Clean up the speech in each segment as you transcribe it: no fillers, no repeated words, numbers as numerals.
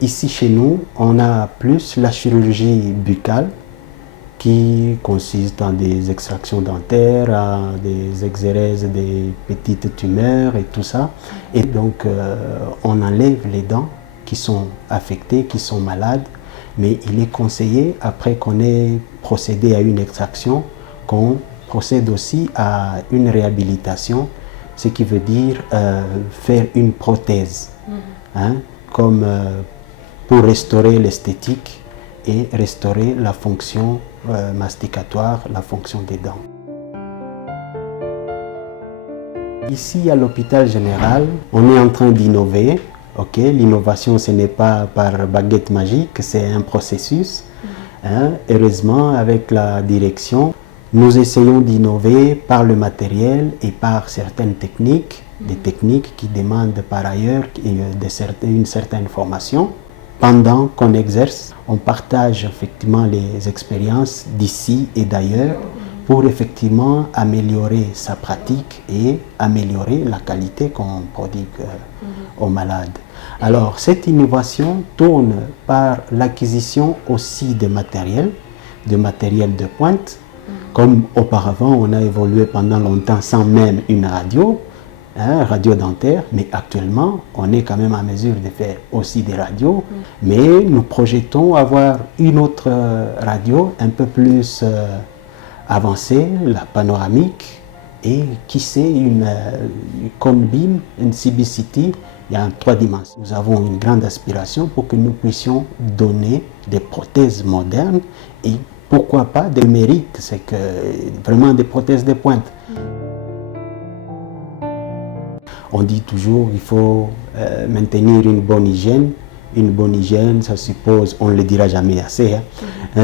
Ici chez nous, on a plus la chirurgie buccale qui consiste en des extractions dentaires, des exérèses, des petites tumeurs et tout ça. Et donc, on enlève les dents qui sont affectées, qui sont malades, mais il est conseillé, après qu'on ait procédé à une extraction, qu'on procède aussi à une réhabilitation, ce qui veut dire faire une prothèse, hein, comme pour restaurer l'esthétique et restaurer la fonction masticatoire, la fonction des dents. Ici à l'hôpital général, on est en train d'innover. L'innovation, ce n'est pas par baguette magique, c'est un processus. Heureusement, avec la direction, nous essayons d'innover par le matériel et par certaines techniques, des techniques qui demandent par ailleurs une certaine formation. Pendant qu'on exerce, on partage effectivement les expériences d'ici et d'ailleurs pour effectivement améliorer sa pratique et améliorer la qualité qu'on prodigue aux malades. Alors, cette innovation tourne par l'acquisition aussi de matériel de pointe. Comme auparavant, on a évolué pendant longtemps sans même une radio, radio dentaire, mais actuellement, on est quand même en mesure de faire aussi des radios, mais nous projetons avoir une autre radio un peu plus avancée, la panoramique, et qui sait, une Conbeam, une CBCT, il y a en 3 dimensions. Nous avons une grande aspiration pour que nous puissions donner des prothèses modernes et pourquoi pas des mérites, c'est que vraiment des prothèses de pointe. On dit toujours qu'il faut maintenir une bonne hygiène. Une bonne hygiène, ça suppose, on ne le dira jamais assez,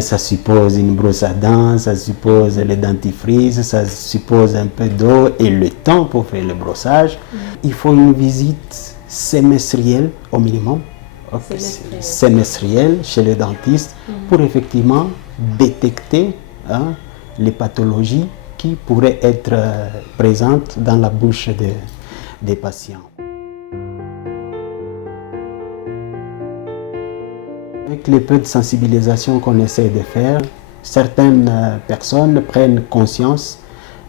ça suppose une brosse à dents, ça suppose le dentifrice, ça suppose un peu d'eau et le temps pour faire le brossage. Il faut une visite semestrielle au minimum, semestrielle chez le dentiste pour effectivement détecter les pathologies qui pourraient être présentes dans la bouche des patients. Avec les peu de sensibilisation qu'on essaie de faire, certaines personnes prennent conscience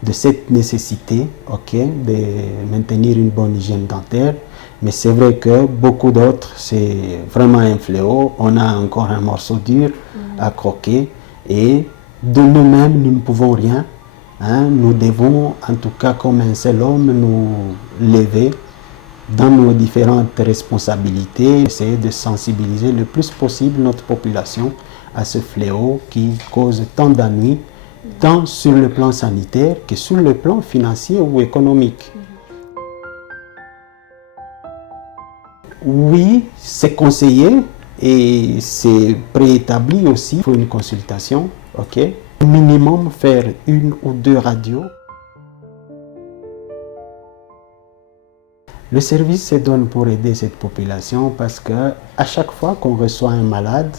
de cette nécessité de maintenir une bonne hygiène dentaire. Mais c'est vrai que beaucoup d'autres, c'est vraiment un fléau. On a encore un morceau dur à croquer et de nous-mêmes, nous ne pouvons rien. Nous devons, en tout cas comme un seul homme, nous lever dans nos différentes responsabilités, essayer de sensibiliser le plus possible notre population à ce fléau qui cause tant d'ennuis, tant sur le plan sanitaire que sur le plan financier ou économique. Oui, c'est conseillé et c'est préétabli aussi. Il faut une consultation, Au minimum, faire 1 ou 2 radios. Le service se donne pour aider cette population parce que à chaque fois qu'on reçoit un malade,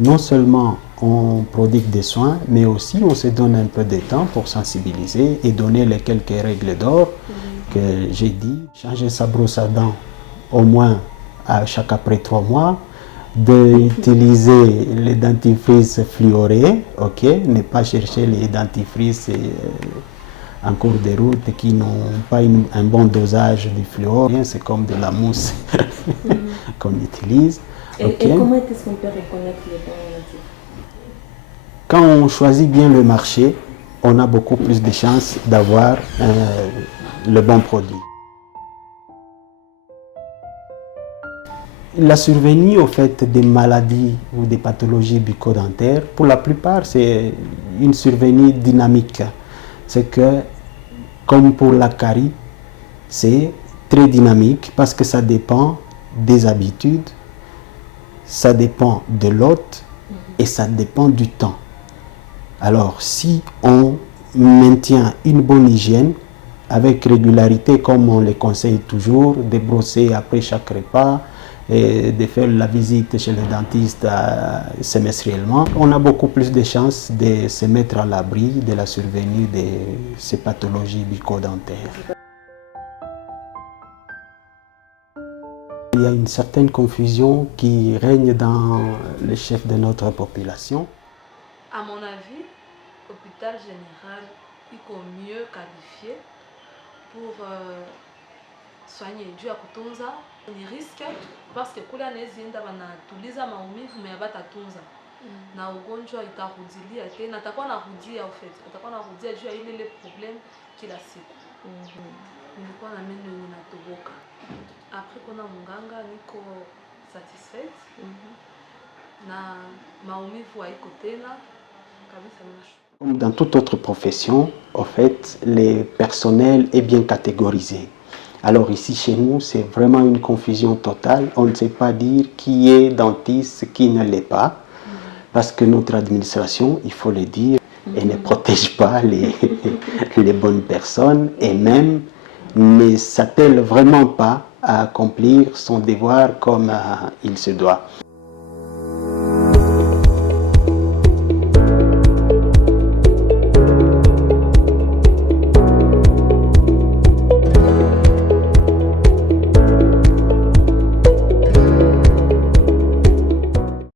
non seulement on prodigue des soins, mais aussi on se donne un peu de temps pour sensibiliser et donner les quelques règles d'or que j'ai dit. Changer sa brosse à dents au moins après 3 mois, d'utiliser les dentifrices fluorés, ne pas chercher les dentifrices en cours de route qui n'ont pas un bon dosage du fluor, c'est comme de la mousse qu'on utilise. Et comment est-ce qu'on peut reconnaître les bons dentifrices? Quand on choisit bien le marché, on a beaucoup plus de chances d'avoir le bon produit. La survenue au fait des maladies ou des pathologies bucco-dentaires, pour la plupart, c'est une survenue dynamique. C'est que, comme pour la carie, c'est très dynamique parce que ça dépend des habitudes, ça dépend de l'hôte et ça dépend du temps. Alors, si on maintient une bonne hygiène, avec régularité, comme on les conseille toujours, de brosser après chaque repas, et de faire la visite chez le dentiste semestriellement, on a beaucoup plus de chances de se mettre à l'abri de la survenue de ces pathologies bucco-dentaires. Il y a une certaine confusion qui règne dans les chefs de notre population. À mon avis, l'hôpital général est mieux qualifié pour soigner juu ya kutunza ni riske parce que kule anaezienda wanatuliza maumivu mais abatatunza na ugonjwa itarudilia tena, atakuwa narudia atakuwa narudia juu ya ile problem kila siku. Nilikuwa na meno yenye natoboka, après kuna munganga niko satisfait na maumivu haiko tena kabisa. Comme dans toute autre profession, en fait, le personnel est bien catégorisé. Alors ici chez nous, c'est vraiment une confusion totale. On ne sait pas dire qui est dentiste, qui ne l'est pas. Parce que notre administration, il faut le dire, elle ne protège pas les bonnes personnes et même ne s'attelle vraiment pas à accomplir son devoir comme il se doit.